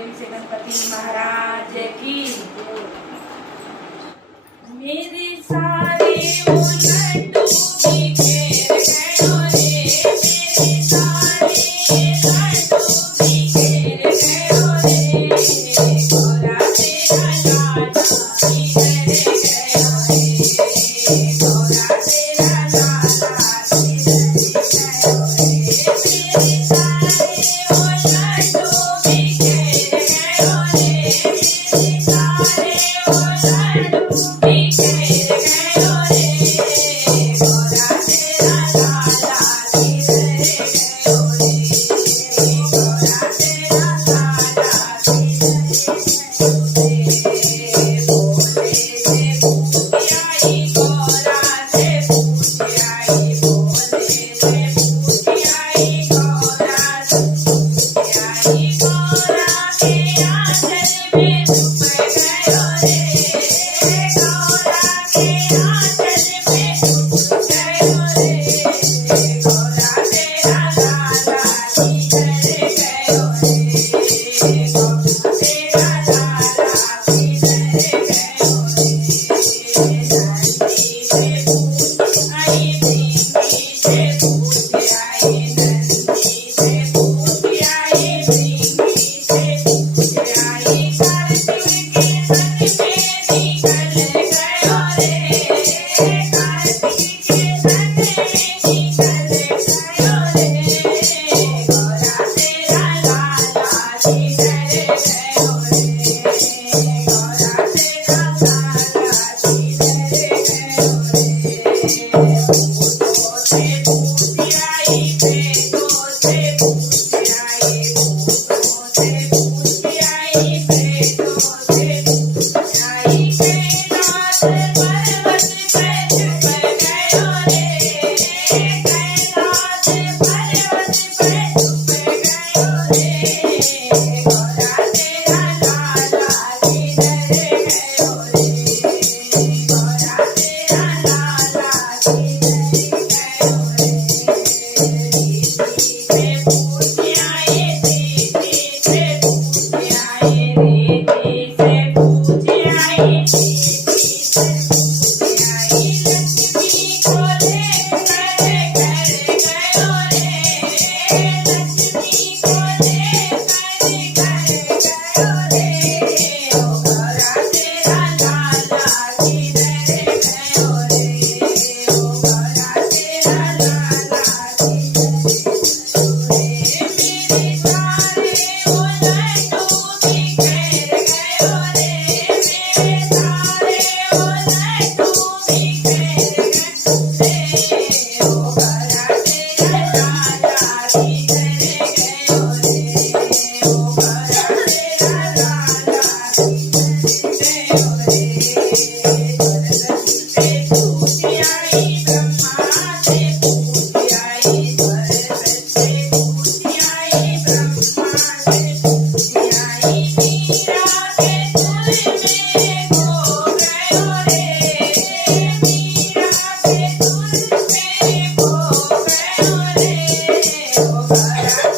प्रेम से गणपति महाराज की। मेरे सारे वो लड्डू बिखेर गयो रे, मेरे सारे लड्डू बिखेर गयो रे, गोरा तेरा लाला किधर गयो रे, गोरा तेरा लाला किधर गयो रे, मेरे सारे वो लड्डू बिखेर गयो रे, मेरे सारे वो लड्डू बिखेर गयो रे, गोरा तेरा लाला किधर गयो रे, गोरा तेरा लाला किधर गयो रे, बोले से पूछियाई गोरा से पूछियाई, बोले से पूछियाई गोरा से पूछियाई, गोरा के आंचल में छुप गयो रे, गोरा के आंचल में छुप गयो रे, गोरा तेरा लाला किधर गयो रे, गोरा तेरा लाला किधर गयो रे, नंदी से पूछियाई भृंगी से पूछियाई, नंदी से पूछियाई भृंगी से पूछियाई, कार्तिक के संग में निकल गयो रे, कार्तिक के संग में निकल गयो रे, गोरा तेरा लाला किधर गयो रे, गोरा तेरा लाला किधर गयो रे, भूतों से पूछियाई प्रेतों से पूछियाई, भूतों से पूछियाई प्रेतों से पूछियाई, कैलाश पर्वत पे छुप गयो रे, कैलाश पर्वत पे छुप गयो रे, गोरा तेरा लाला किधर गयो रे, गोरा तेरा लाला किधर गयो रे, रीति से पूछियाई, रीति से पूछियाई, रीति से पूछियाई, रीति से पूछियाई, लक्ष्मी को लेकर घर गयो रे, लक्ष्मी को लेकर घर गयो रे, गोरा तेरा लाला किधर गयो रे, गोरा तेरा लाला किधर गयो रे, मेरे सारे वो लड्डू बिखेर गयो रे, मेरे सारे वो लड्डू बिखेर गयो रे, गोरा तेरा लाला किधर गयो रे, गोरा तेरा लाला किधर गयो रे, सरस्वती से पूछियाई ब्रह्मा से पूछियाई, सरस्वती से पूछियाई ब्रह्मा से पूछियाई, मीरा के सुर में खो गयो रे, मीरा के सुर में खो गयो रे, गोरा